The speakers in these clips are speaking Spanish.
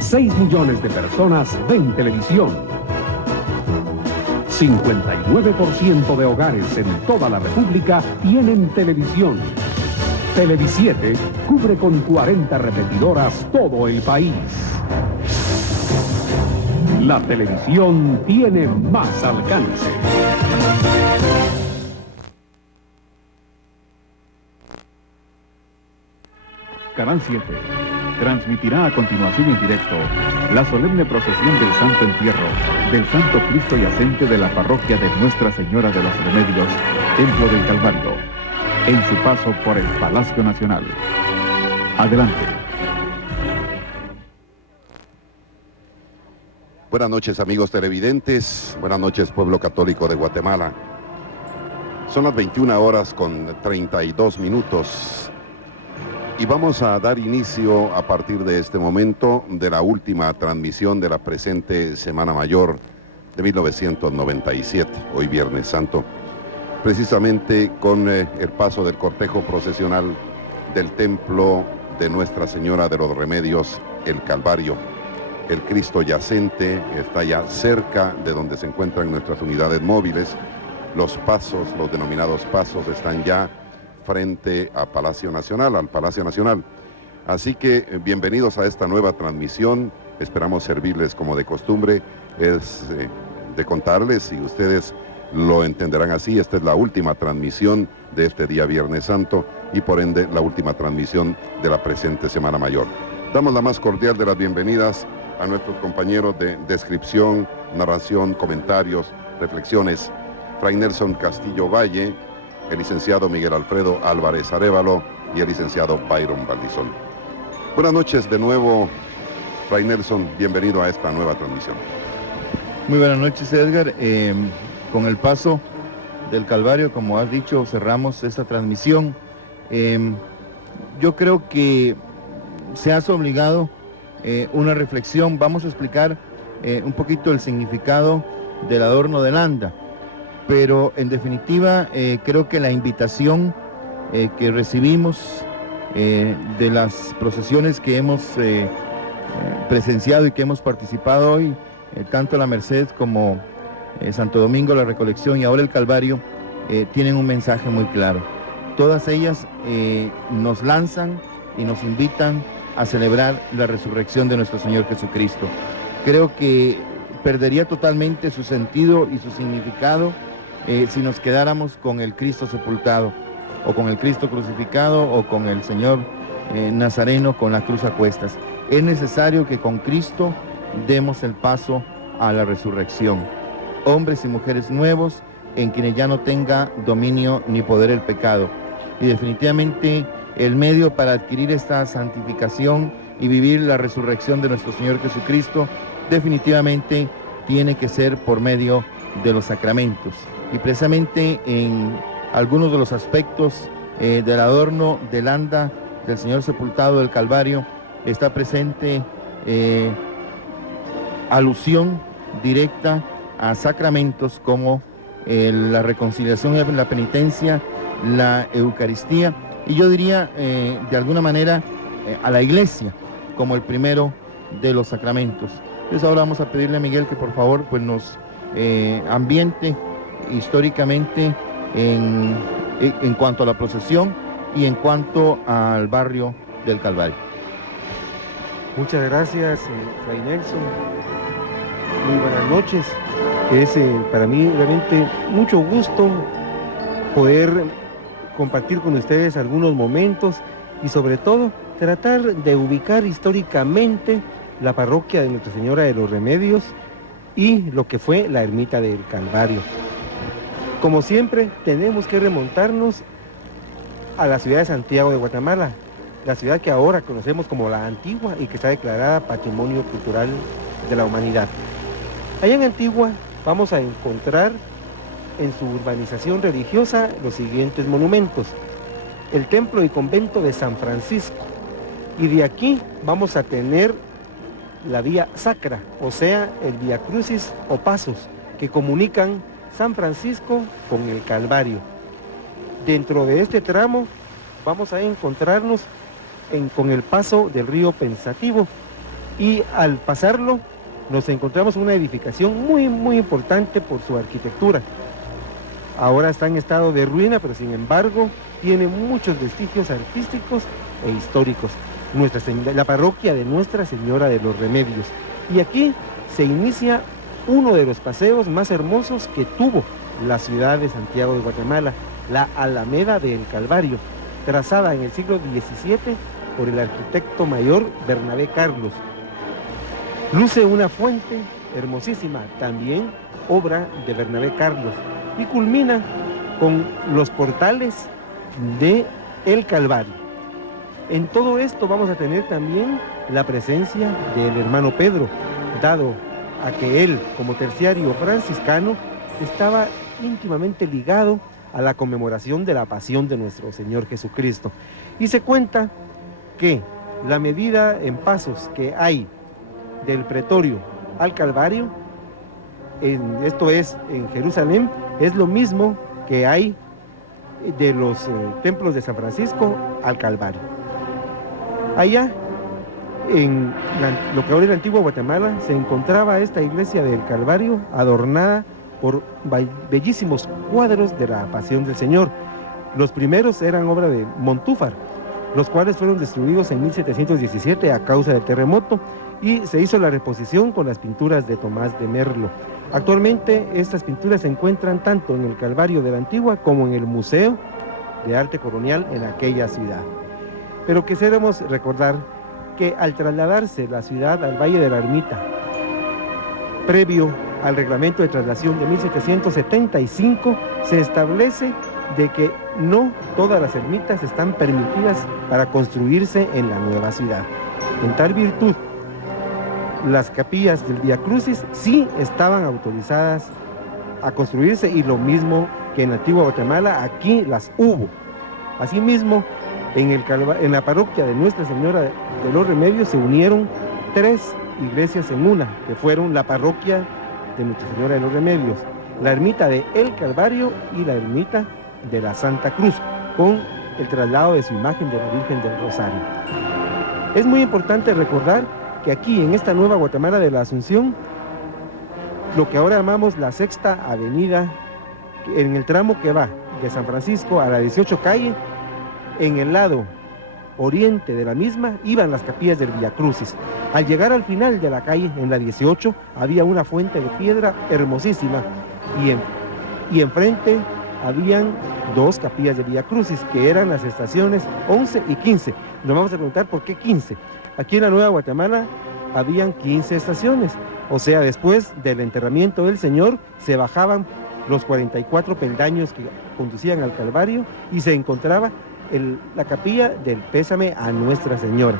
6 millones de personas ven televisión. 59% de hogares en toda la República tienen televisión. Televisiete cubre con 40 repetidoras todo el país. La televisión tiene más alcance. Canal 7 transmitirá a continuación en directo la solemne procesión del Santo Entierro del Santo Cristo Yacente de la parroquia de Nuestra Señora de los Remedios, Templo del Calvario, en su paso por el Palacio Nacional. Adelante. Buenas noches, amigos televidentes. Buenas noches, pueblo católico de Guatemala. Son las 21 horas con 32 minutos. Y vamos a dar inicio a partir de este momento de la última transmisión de la presente Semana Mayor de 1997, hoy Viernes Santo, precisamente con el paso del cortejo procesional del Templo de Nuestra Señora de los Remedios, el Calvario. El Cristo Yacente está ya cerca de donde se encuentran nuestras unidades móviles. Los pasos, los denominados pasos, están ya frente a Palacio Nacional, al Palacio Nacional. Así que bienvenidos a esta nueva transmisión. Esperamos servirles como de costumbre. Es de contarles, y ustedes lo entenderán así, esta es la última transmisión de este día Viernes Santo y por ende la última transmisión de la presente Semana Mayor. Damos la más cordial de las bienvenidas a nuestros compañeros de descripción, narración, comentarios, reflexiones, Fray Nelson Castillo Valle, el licenciado Miguel Alfredo Álvarez Arévalo y el licenciado Byron Valdizón. Buenas noches de nuevo, Fray Nelson, bienvenido a esta nueva transmisión. Muy buenas noches, Edgar. Con el paso del Calvario, como has dicho, cerramos esta transmisión. Yo creo que se hace obligado una reflexión. Vamos a explicar un poquito el significado del adorno de Landa. Pero en definitiva creo que la invitación que recibimos de las procesiones que hemos presenciado y que hemos participado hoy, tanto la Merced como Santo Domingo, la Recolección y ahora el Calvario, tienen un mensaje muy claro. Todas ellas nos lanzan y nos invitan a celebrar la resurrección de nuestro Señor Jesucristo. Creo que perdería totalmente su sentido y su significado si nos quedáramos con el Cristo sepultado, o con el Cristo crucificado, o con el Señor Nazareno con la cruz a cuestas. Es necesario que con Cristo demos el paso a la resurrección. Hombres y mujeres nuevos en quienes ya no tenga dominio ni poder el pecado. Y definitivamente el medio para adquirir esta santificación y vivir la resurrección de nuestro Señor Jesucristo definitivamente tiene que ser por medio de los sacramentos. Y precisamente en algunos de los aspectos del adorno de Landa del Señor sepultado del Calvario está presente alusión directa a sacramentos como la reconciliación y la penitencia, la Eucaristía, y yo diría de alguna manera a la Iglesia como el primero de los sacramentos. Entonces ahora vamos a pedirle a Miguel que por favor pues nos ambiente históricamente en cuanto a la procesión y en cuanto al barrio del Calvario. Muchas gracias, Fray Nelson. Muy buenas noches. Es para mí realmente mucho gusto poder compartir con ustedes algunos momentos y sobre todo tratar de ubicar históricamente la parroquia de Nuestra Señora de los Remedios y lo que fue la ermita del Calvario. Como siempre, tenemos que remontarnos a la ciudad de Santiago de Guatemala, la ciudad que ahora conocemos como la Antigua y que está declarada Patrimonio Cultural de la Humanidad. Allá en Antigua vamos a encontrar en su urbanización religiosa los siguientes monumentos: el templo y convento de San Francisco, y de aquí vamos a tener la vía sacra, o sea, el Vía Crucis o pasos que comunican San Francisco con el Calvario. Dentro de este tramo vamos a encontrarnos con el paso del río Pensativo, Y al pasarlo nos encontramos una edificación muy importante por su arquitectura. Ahora está en estado de ruina, pero sin embargo tiene muchos vestigios artísticos e históricos. La parroquia de Nuestra Señora de los Remedios. Y aquí se inicia uno de los paseos más hermosos que tuvo la ciudad de Santiago de Guatemala, la Alameda del Calvario, trazada en el siglo XVII por el arquitecto mayor Bernabé Carlos. Luce una fuente hermosísima, también obra de Bernabé Carlos, y culmina con los portales de el Calvario. En todo esto vamos a tener también la presencia del hermano Pedro, dado a que él, como terciario franciscano, estaba íntimamente ligado a la conmemoración de la pasión de nuestro Señor Jesucristo. Y se cuenta que la medida en pasos que hay del pretorio al Calvario, esto es en Jerusalén, es lo mismo que hay de los templos de San Francisco al Calvario. Allá, en lo que ahora es la antigua Guatemala, se encontraba esta iglesia del Calvario adornada por bellísimos cuadros de la Pasión del Señor. Los primeros eran obra de Montúfar, los cuales fueron destruidos en 1717 a causa del terremoto, y se hizo la reposición con las pinturas de Tomás de Merlo. Actualmente estas pinturas se encuentran tanto en el Calvario de la Antigua como en el Museo de Arte Colonial en aquella ciudad. Pero quisiéramos recordar que al trasladarse la ciudad al Valle de la Ermita, previo al reglamento de traslación de 1775, se establece de que no todas las ermitas están permitidas para construirse en la nueva ciudad. En tal virtud, las capillas del Vía Crucis sí estaban autorizadas a construirse, y lo mismo que en la antigua Guatemala, aquí las hubo. Asimismo, en la parroquia de Nuestra Señora de los Remedios se unieron 3 iglesias en una, que fueron la parroquia de Nuestra Señora de los Remedios, la ermita de El Calvario y la ermita de la Santa Cruz, con el traslado de su imagen de la Virgen del Rosario. Es muy importante recordar que aquí en esta nueva Guatemala de la Asunción, lo que ahora llamamos la Sexta Avenida, en el tramo que va de San Francisco a la 18 calle, en el lado oriente de la misma iban las capillas del Vía Crucis. Al llegar al final de la calle, en la 18, había una fuente de piedra hermosísima, y enfrente habían 2 capillas de Vía Crucis, que eran las estaciones 11 y 15. Nos vamos a preguntar por qué 15. Aquí en la Nueva Guatemala habían 15 estaciones, o sea, después del enterramiento del Señor se bajaban los 44 peldaños que conducían al Calvario y se encontraba la capilla del Pésame a Nuestra Señora.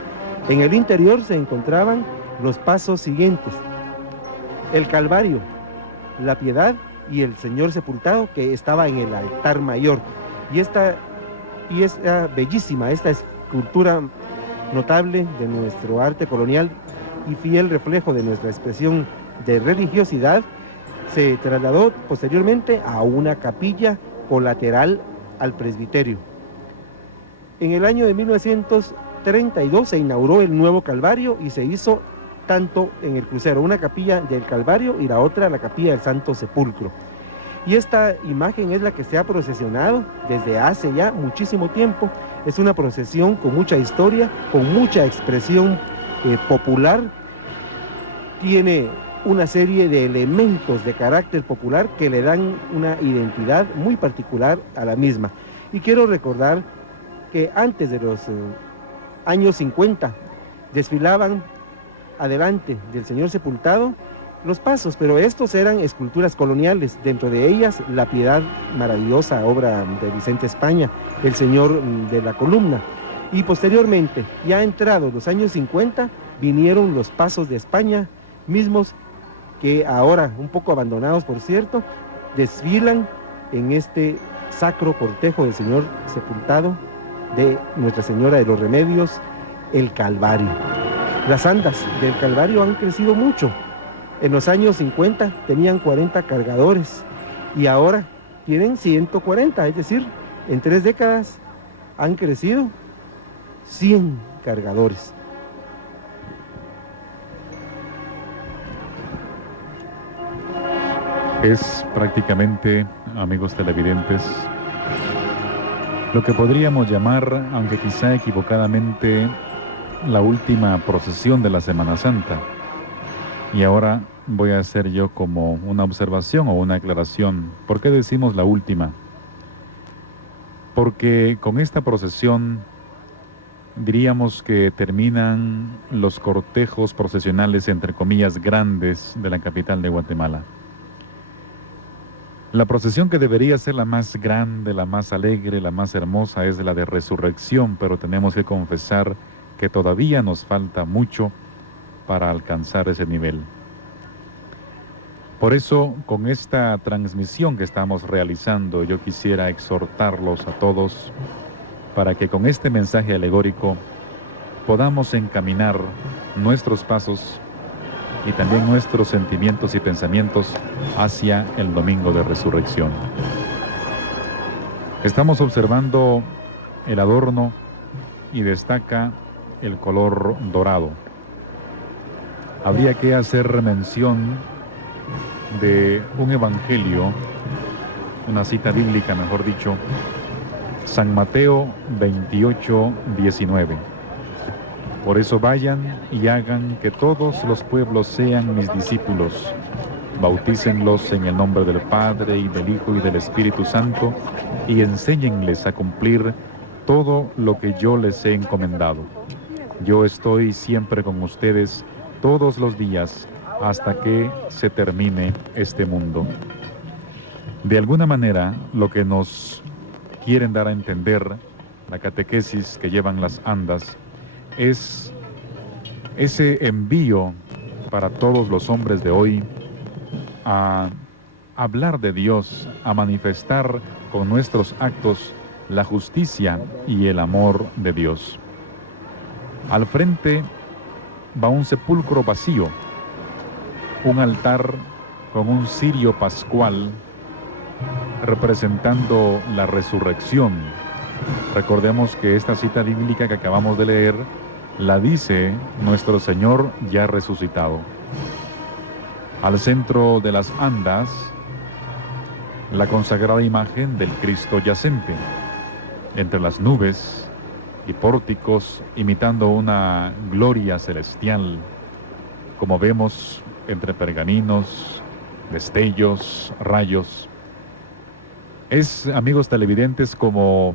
En el interior se encontraban los pasos siguientes: el Calvario, la Piedad y el Señor sepultado, que estaba en el altar mayor. Y esta bellísima, esta escultura notable de nuestro arte colonial y fiel reflejo de nuestra expresión de religiosidad, se trasladó posteriormente a una capilla colateral al presbiterio. En el año de 1932 se inauguró el nuevo Calvario y se hizo tanto en el crucero, una capilla del Calvario y la otra la capilla del Santo Sepulcro. Y esta imagen es la que se ha procesionado desde hace ya muchísimo tiempo. Es una procesión con mucha historia, con mucha expresión popular. Tiene una serie de elementos de carácter popular que le dan una identidad muy particular a la misma. Y quiero recordar que antes de los años 50 desfilaban adelante del Señor sepultado los pasos, pero estos eran esculturas coloniales, dentro de ellas la Piedad maravillosa, obra de Vicente España, el Señor de la Columna, y posteriormente, ya entrados los años 50, vinieron los pasos de España, mismos que ahora, un poco abandonados por cierto, desfilan en este sacro cortejo del Señor sepultado de Nuestra Señora de los Remedios, el Calvario. Las andas del Calvario han crecido mucho. En los años 50 tenían 40 cargadores y ahora tienen 140, es decir, en 3 décadas han crecido 100 cargadores. Es prácticamente, amigos televidentes, lo que podríamos llamar, aunque quizá equivocadamente, la última procesión de la Semana Santa. Y ahora voy a hacer yo como una observación o una aclaración. ¿Por qué decimos la última? Porque con esta procesión diríamos que terminan los cortejos procesionales, entre comillas, grandes de la capital de Guatemala. La procesión que debería ser la más grande, la más alegre, la más hermosa es la de resurrección, pero tenemos que confesar que todavía nos falta mucho para alcanzar ese nivel. Por eso, con esta transmisión que estamos realizando, yo quisiera exhortarlos a todos para que con este mensaje alegórico podamos encaminar nuestros pasos y también nuestros sentimientos y pensamientos hacia el domingo de resurrección. Estamos observando el adorno y destaca el color dorado. Habría que hacer mención de un evangelio, una cita bíblica, mejor dicho, San Mateo 28:19. Por eso vayan y hagan que todos los pueblos sean mis discípulos. Bautícenlos en el nombre del Padre y del Hijo y del Espíritu Santo y enséñenles a cumplir todo lo que yo les he encomendado. Yo estoy siempre con ustedes todos los días hasta que se termine este mundo. De alguna manera, lo que nos quieren dar a entender la catequesis que llevan las andas es ese envío para todos los hombres de hoy a hablar de Dios, a manifestar con nuestros actos la justicia y el amor de Dios. Al frente va un sepulcro vacío, un altar con un cirio pascual representando la resurrección. Recordemos que esta cita bíblica que acabamos de leer la dice nuestro Señor ya resucitado. Al centro de las andas, la consagrada imagen del Cristo yacente, entre las nubes y pórticos, imitando una gloria celestial, como vemos entre pergaminos, destellos, rayos. Es, amigos televidentes, como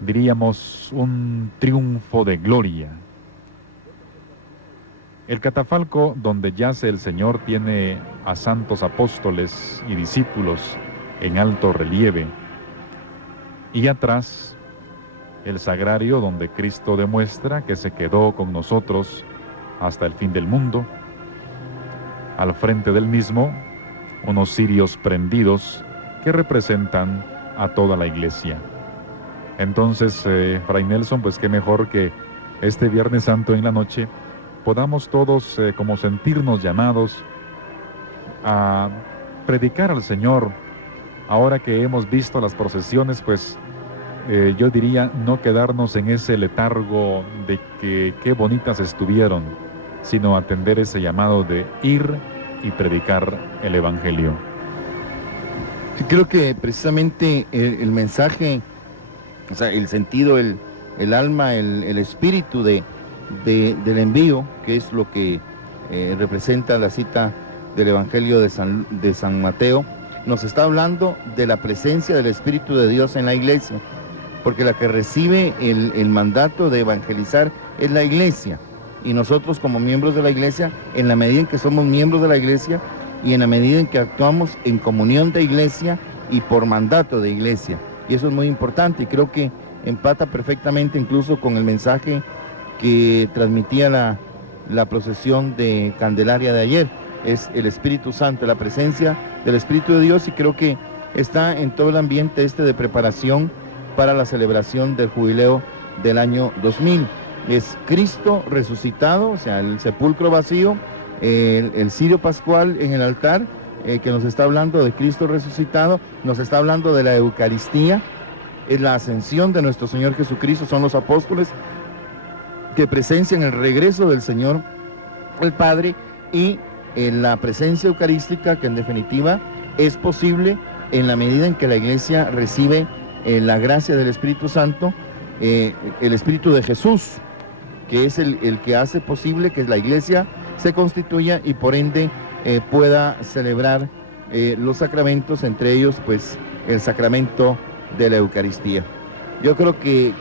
diríamos, un triunfo de gloria. El catafalco donde yace el Señor tiene a santos apóstoles y discípulos en alto relieve. Y atrás, el sagrario donde Cristo demuestra que se quedó con nosotros hasta el fin del mundo. Al frente del mismo, unos cirios prendidos que representan a toda la iglesia. Entonces, Fray Nelson, pues qué mejor que este Viernes Santo en la noche podamos todos como sentirnos llamados a predicar al Señor. Ahora que hemos visto las procesiones, pues yo diría no quedarnos en ese letargo de que qué bonitas estuvieron, sino atender ese llamado de ir y predicar el Evangelio. Creo que precisamente el mensaje, o sea, el sentido, el alma, el espíritu del envío, que es lo que representa la cita del Evangelio de San Mateo, nos está hablando de la presencia del Espíritu de Dios en la iglesia, porque la que recibe el mandato de evangelizar es la iglesia, y nosotros como miembros de la iglesia, en la medida en que somos miembros de la iglesia y en la medida en que actuamos en comunión de iglesia y por mandato de iglesia, y eso es muy importante, y creo que empata perfectamente incluso con el mensaje que transmitía la procesión de Candelaria de ayer. Es el Espíritu Santo, la presencia del Espíritu de Dios, y creo que está en todo el ambiente de preparación para la celebración del jubileo del año 2000. Es Cristo resucitado, o sea, el sepulcro vacío, el cirio pascual en el altar, que nos está hablando de Cristo resucitado, nos está hablando de la Eucaristía, es la ascensión de nuestro Señor Jesucristo, son los apóstoles que presencian el regreso del Señor, el Padre, y la presencia eucarística, que en definitiva es posible en la medida en que la iglesia recibe la gracia del Espíritu Santo, el Espíritu de Jesús, que es el que hace posible que la iglesia se constituya y por ende pueda celebrar los sacramentos, entre ellos pues el sacramento de la Eucaristía. Yo creo que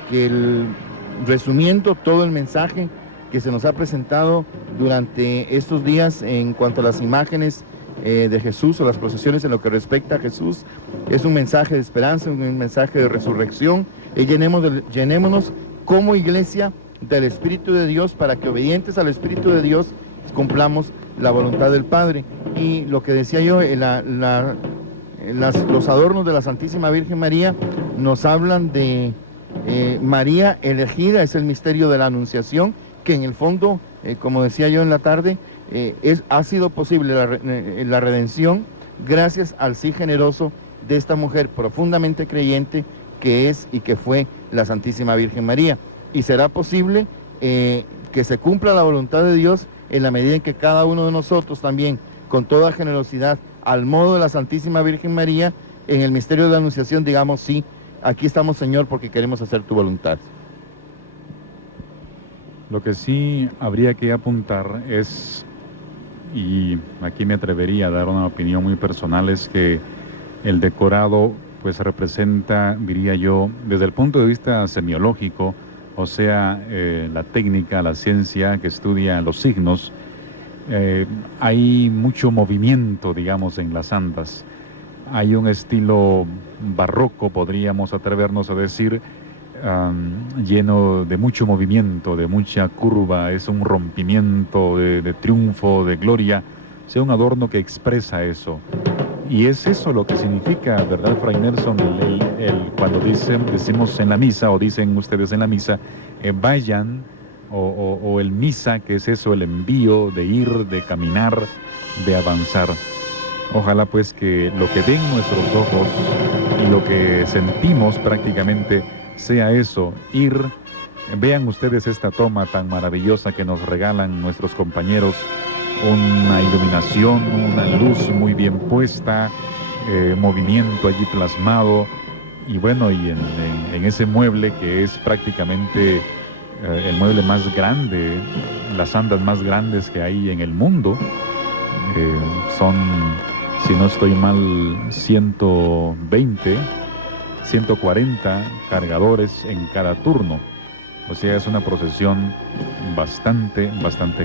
resumiendo todo el mensaje que se nos ha presentado durante estos días en cuanto a las imágenes de Jesús o las procesiones en lo que respecta a Jesús, es un mensaje de esperanza, un mensaje de resurrección, y llenémonos como iglesia del Espíritu de Dios para que, obedientes al Espíritu de Dios, cumplamos la voluntad del Padre. Y lo que decía yo, los adornos de la Santísima Virgen María nos hablan de María elegida, es el misterio de la Anunciación, que en el fondo, como decía yo en la tarde, ha sido posible la redención gracias al sí generoso de esta mujer profundamente creyente que es y que fue la Santísima Virgen María. Y será posible que se cumpla la voluntad de Dios en la medida en que cada uno de nosotros también, con toda generosidad, al modo de la Santísima Virgen María, en el misterio de la Anunciación, digamos: sí, aquí estamos, Señor, porque queremos hacer tu voluntad. Lo que sí habría que apuntar es, y aquí me atrevería a dar una opinión muy personal, es que el decorado pues representa, diría yo, desde el punto de vista semiológico, o sea, la técnica, la ciencia que estudia los signos, hay mucho movimiento, digamos, en las andas. Hay un estilo barroco, podríamos atrevernos a decir, lleno de mucho movimiento, de mucha curva, es un rompimiento de triunfo, de gloria, o sea, un adorno que expresa eso. Y es eso lo que significa, ¿verdad, Fray Nelson? Cuando decimos en la misa, o dicen ustedes en la misa, vayan, o el misa, que es eso, el envío de ir, de caminar, de avanzar. Ojalá pues que lo que ven nuestros ojos y lo que sentimos prácticamente sea eso, ir. Vean ustedes esta toma tan maravillosa que nos regalan nuestros compañeros, una iluminación, una luz muy bien puesta, movimiento allí plasmado, y bueno, y en ese mueble que es prácticamente el mueble más grande, las andas más grandes que hay en el mundo, son, si no estoy mal, 120, 140 cargadores en cada turno. O sea, es una procesión bastante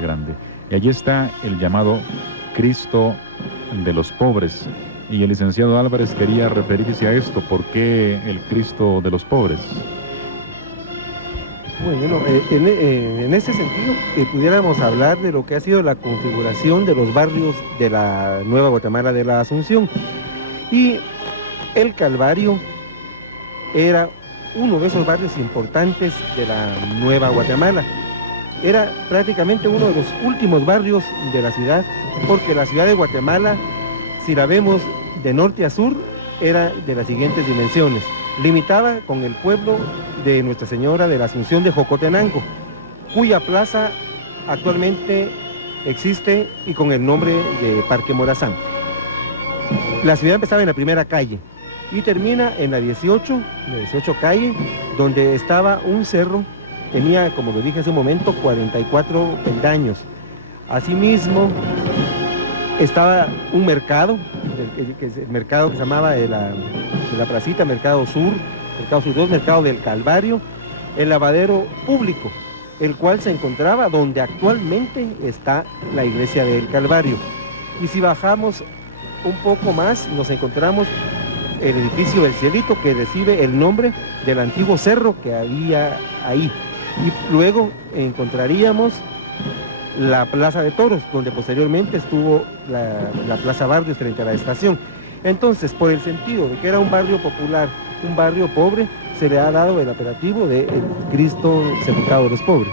grande. Y allí está el llamado Cristo de los pobres. Y el licenciado Álvarez quería referirse a esto. ¿Por qué el Cristo de los pobres? Bueno, en ese sentido, pudiéramos hablar de lo que ha sido la configuración de los barrios de la Nueva Guatemala de la Asunción. Y el Calvario era uno de esos barrios importantes de la Nueva Guatemala. Era prácticamente uno de los últimos barrios de la ciudad, porque la ciudad de Guatemala, si la vemos de norte a sur, era de las siguientes dimensiones. Limitaba con el pueblo de Nuestra Señora de la Asunción de Jocotenango, cuya plaza actualmente existe y con el nombre de Parque Morazán. La ciudad empezaba en la primera calle y termina en la 18 calle, donde estaba un cerro. Tenía, como lo dije hace un momento, 44 peldaños. Asimismo, estaba un mercado, el mercado que se llamaba de la placita, Mercado Sur 2, Mercado del Calvario, el lavadero público, el cual se encontraba donde actualmente está la iglesia del Calvario. Y si bajamos un poco más, nos encontramos el edificio del Cielito, que recibe el nombre del antiguo cerro que había ahí. Y luego encontraríamos la Plaza de Toros, donde posteriormente estuvo la Plaza Barrios frente a la estación. Entonces, por el sentido de que era un barrio popular, un barrio pobre, se le ha dado el apelativo de el Cristo sepultado de los pobres.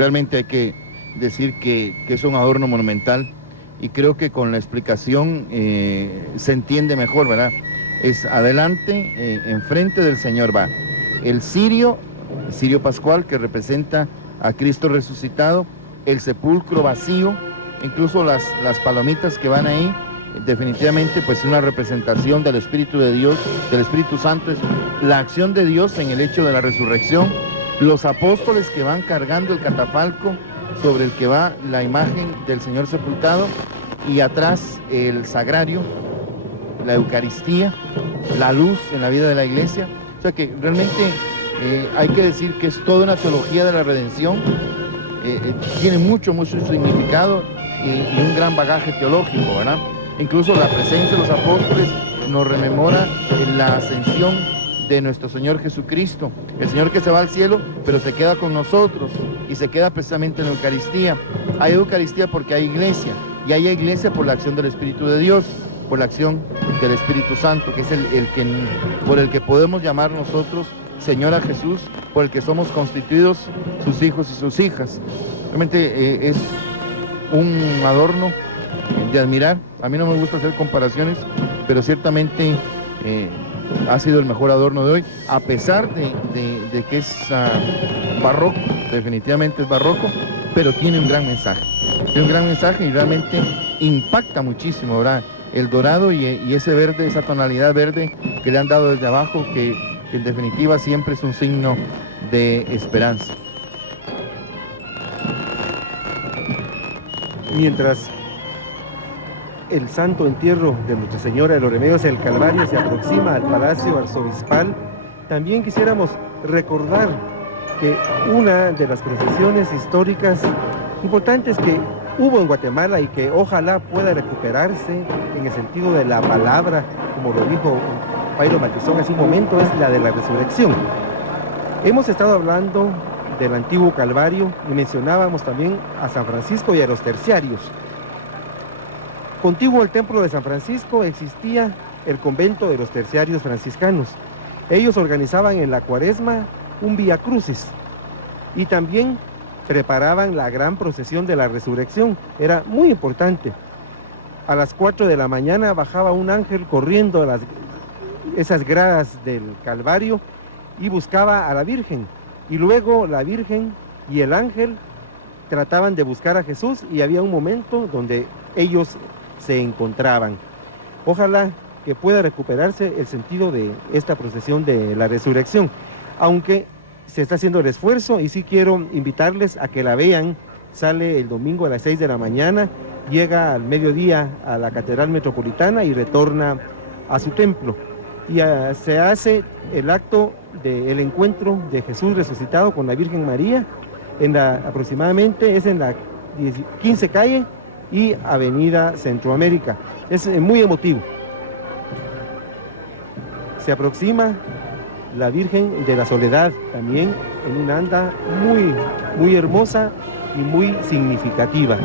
realmente hay que decir que es un adorno monumental, y creo que con la explicación se entiende mejor, ¿verdad? Es adelante, enfrente del Señor va el cirio pascual, que representa a Cristo resucitado, el sepulcro vacío, incluso las palomitas que van ahí, definitivamente pues una representación del Espíritu de Dios, del Espíritu Santo, es la acción de Dios en el hecho de la resurrección, los apóstoles que van cargando el catafalco sobre el que va la imagen del Señor sepultado, y atrás el sagrario, la Eucaristía, la luz en la vida de la iglesia. O sea que realmente hay que decir que es toda una teología de la redención, tiene mucho significado y un gran bagaje teológico, ¿verdad? Incluso la presencia de los apóstoles nos rememora la ascensión de nuestro Señor Jesucristo, el Señor que se va al cielo, pero se queda con nosotros y se queda precisamente en la Eucaristía. Hay Eucaristía porque hay iglesia, y hay iglesia por la acción del Espíritu de Dios, por la acción del Espíritu Santo, que es por el que podemos llamar nosotros Señor a Jesús, por el que somos constituidos sus hijos y sus hijas. Realmente es un adorno de admirar. A mí no me gusta hacer comparaciones, pero ciertamente ha sido el mejor adorno de hoy, a pesar de que es barroco, definitivamente es barroco, pero tiene un gran mensaje. Tiene un gran mensaje y realmente impacta muchísimo, ¿verdad? El dorado y ese verde, esa tonalidad verde que le han dado desde abajo, que en definitiva siempre es un signo de esperanza. Mientras el santo entierro de Nuestra Señora de los Remedios del Calvario se aproxima al Palacio Arzobispal, también quisiéramos recordar que una de las procesiones históricas importantes que hubo en Guatemala y que ojalá pueda recuperarse en el sentido de la palabra, como lo dijo Pairo Matizón hace un momento, es la de la resurrección. Hemos estado hablando del antiguo Calvario y mencionábamos también a San Francisco y a los terciarios. Contiguo al templo de San Francisco existía el convento de los terciarios franciscanos. Ellos organizaban en la Cuaresma un Vía Crucis y también preparaban la gran procesión de la resurrección. Era muy importante. A las 4 de la mañana bajaba un ángel corriendo esas gradas del Calvario y buscaba a la Virgen. Y luego la Virgen y el ángel trataban de buscar a Jesús, y había un momento donde ellos se encontraban. Ojalá que pueda recuperarse el sentido de esta procesión de la resurrección, aunque se está haciendo el esfuerzo, y sí quiero invitarles a que la vean. Sale el domingo a las 6 de la mañana, llega al mediodía a la Catedral Metropolitana y retorna a su templo. Y se hace el acto del encuentro de Jesús resucitado con la Virgen María, aproximadamente es en la 15 calle y Avenida Centroamérica. Es muy emotivo. Se aproxima la Virgen de la Soledad también en una anda muy, muy hermosa y muy significativa.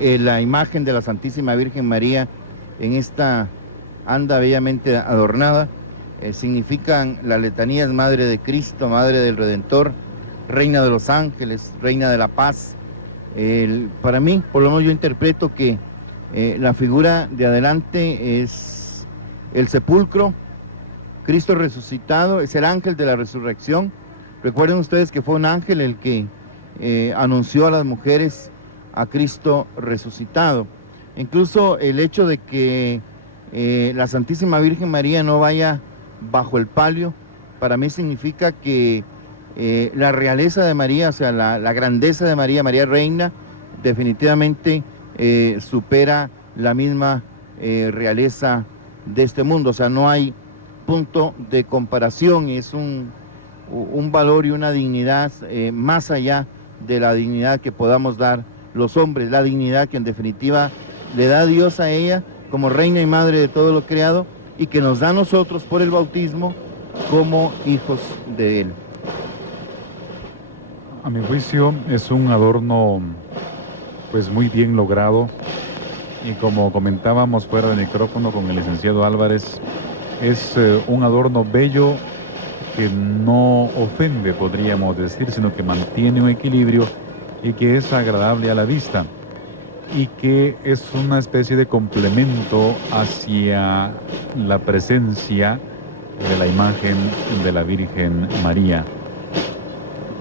la imagen de la Santísima Virgen María en esta anda bellamente adornada. Significan las letanías: Madre de Cristo, Madre del Redentor, Reina de los Ángeles, Reina de la Paz. Para mí, por lo menos yo interpreto que la figura de adelante es el sepulcro, Cristo resucitado, es el ángel de la resurrección. Recuerden ustedes que fue un ángel el que anunció a las mujeres a Cristo resucitado. Incluso el hecho de que la Santísima Virgen María no vaya bajo el palio, para mí significa que la realeza de María, o sea, la grandeza de María, María Reina, definitivamente supera la misma realeza de este mundo. O sea, no hay punto de comparación, es un valor y una dignidad más allá de la dignidad que podamos dar los hombres, la dignidad que en definitiva le da Dios a ella como reina y madre de todo lo creado, y que nos da a nosotros por el bautismo como hijos de Él. A mi juicio es un adorno pues muy bien logrado, y como comentábamos fuera del micrófono con el licenciado Álvarez, es un adorno bello que no ofende, podríamos decir, sino que mantiene un equilibrio y que es agradable a la vista, y que es una especie de complemento hacia la presencia de la imagen de la Virgen María.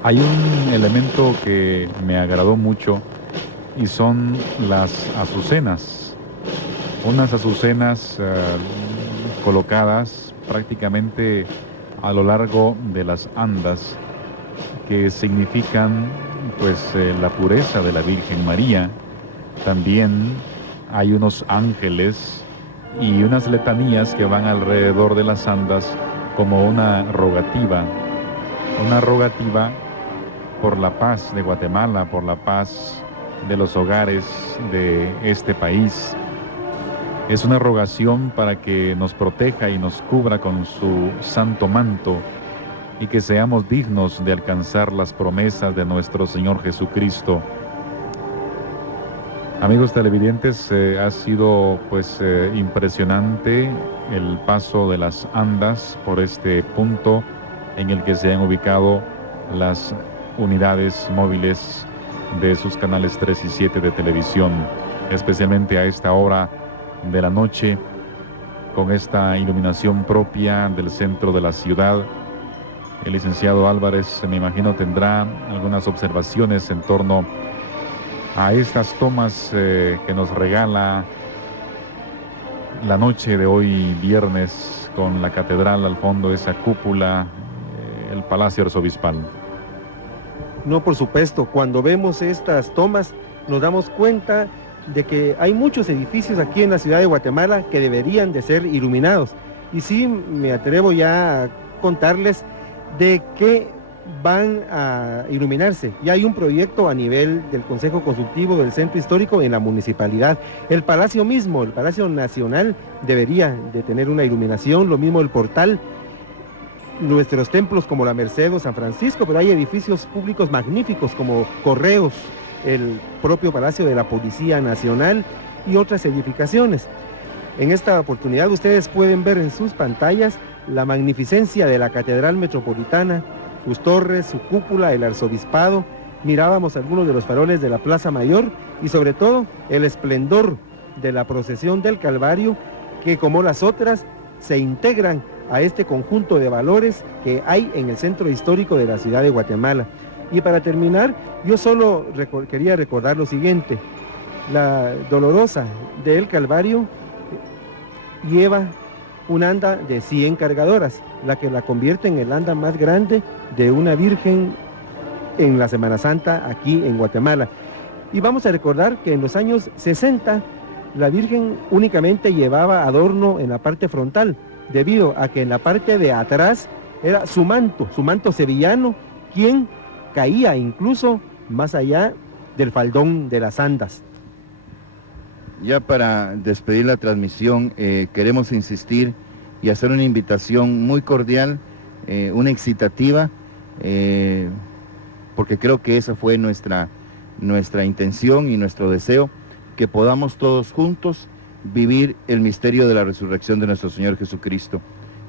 Hay un elemento que me agradó mucho y son las azucenas, unas azucenas colocadas prácticamente a lo largo de las andas, que significan pues la pureza de la Virgen María. También hay unos ángeles y unas letanías que van alrededor de las andas como una rogativa por la paz de Guatemala, por la paz de los hogares de este país. Es una rogación para que nos proteja y nos cubra con su santo manto, y que seamos dignos de alcanzar las promesas de nuestro Señor Jesucristo. Amigos televidentes, ha sido pues impresionante el paso de las andas por este punto en el que se han ubicado las unidades móviles de sus canales 3 y 7 de televisión, especialmente a esta hora de la noche, con esta iluminación propia del centro de la ciudad. El licenciado Álvarez, me imagino, tendrá algunas observaciones en torno a estas tomas que nos regala la noche de hoy viernes, con la catedral al fondo, esa cúpula, el Palacio Arzobispal. No, por supuesto, cuando vemos estas tomas nos damos cuenta de que hay muchos edificios aquí en la ciudad de Guatemala que deberían de ser iluminados. Y sí, me atrevo ya a contarles de que van a iluminarse. Ya hay un proyecto a nivel del Consejo Consultivo del Centro Histórico en la municipalidad. El Palacio mismo, el Palacio Nacional, debería de tener una iluminación, lo mismo el portal, nuestros templos como la Merced o San Francisco, pero hay edificios públicos magníficos como Correos, el propio Palacio de la Policía Nacional y otras edificaciones. En esta oportunidad ustedes pueden ver en sus pantallas la magnificencia de la Catedral Metropolitana, sus torres, su cúpula, el arzobispado. Mirábamos algunos de los faroles de la Plaza Mayor y sobre todo el esplendor de la procesión del Calvario, que como las otras se integran a este conjunto de valores que hay en el centro histórico de la ciudad de Guatemala. Y para terminar, yo solo quería recordar lo siguiente: la Dolorosa del Calvario lleva un anda de 100 cargadoras, la que la convierte en el anda más grande de una virgen en la Semana Santa aquí en Guatemala. Y vamos a recordar que en los años 60 la Virgen únicamente llevaba adorno en la parte frontal, debido a que en la parte de atrás era su manto sevillano, quien caía incluso más allá del faldón de las andas. Ya para despedir la transmisión, queremos insistir y hacer una invitación muy cordial, una excitativa, porque creo que esa fue nuestra intención y nuestro deseo, que podamos todos juntos vivir el misterio de la resurrección de nuestro Señor Jesucristo.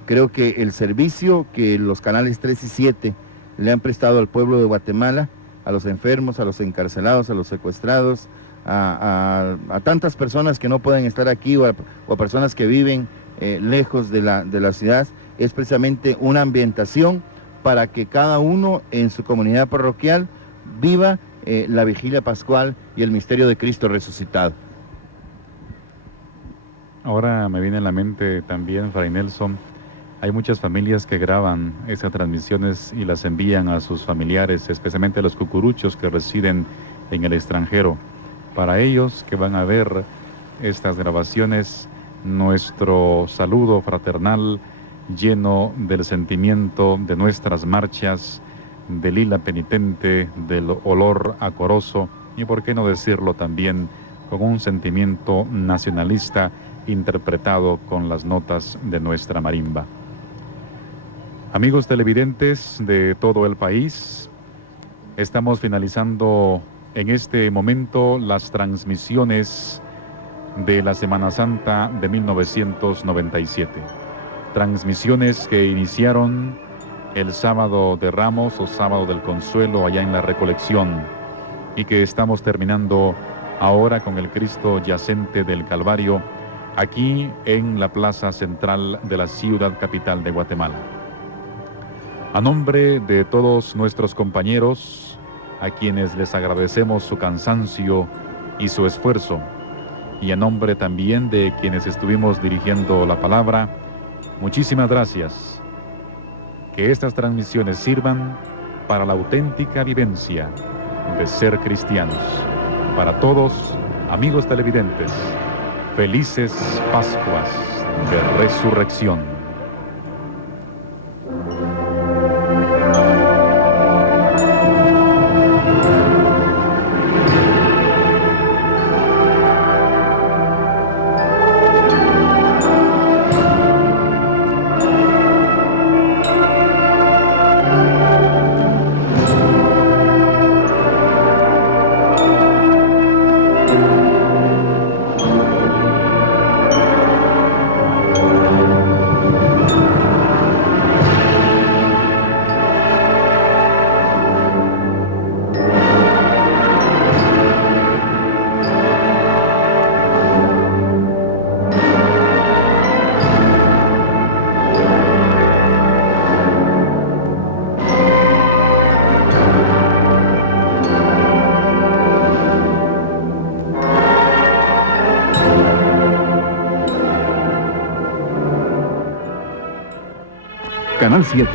Creo que el servicio que los canales 3 y 7 le han prestado al pueblo de Guatemala, a los enfermos, a los encarcelados, a los secuestrados, a tantas personas que no pueden estar aquí o a personas que viven lejos de la ciudad, es precisamente una ambientación para que cada uno en su comunidad parroquial viva la vigilia pascual y el misterio de Cristo resucitado. Ahora me viene a la mente también, Fray Nelson, hay muchas familias que graban esas transmisiones y las envían a sus familiares, especialmente a los cucuruchos que residen en el extranjero. Para ellos que van a ver estas grabaciones, nuestro saludo fraternal lleno del sentimiento de nuestras marchas, del lila penitente, del olor acoroso y, por qué no decirlo también, con un sentimiento nacionalista interpretado con las notas de nuestra marimba. Amigos televidentes de todo el país, estamos finalizando en este momento las transmisiones de la Semana Santa de 1997. Transmisiones que iniciaron el sábado de Ramos o sábado del Consuelo allá en la Recolección y que estamos terminando ahora con el Cristo yacente del Calvario aquí en la plaza central de la ciudad capital de Guatemala. A nombre de todos nuestros compañeros, a quienes les agradecemos su cansancio y su esfuerzo, y a nombre también de quienes estuvimos dirigiendo la palabra, muchísimas gracias. Que estas transmisiones sirvan para la auténtica vivencia de ser cristianos. Para todos, amigos televidentes, felices Pascuas de Resurrección. Canal 7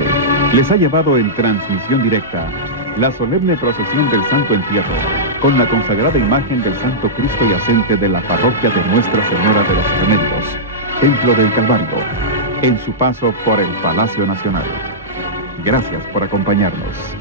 les ha llevado en transmisión directa la solemne procesión del Santo Entierro con la consagrada imagen del Santo Cristo Yacente de la parroquia de Nuestra Señora de los Remedios, Templo del Calvario, en su paso por el Palacio Nacional. Gracias por acompañarnos.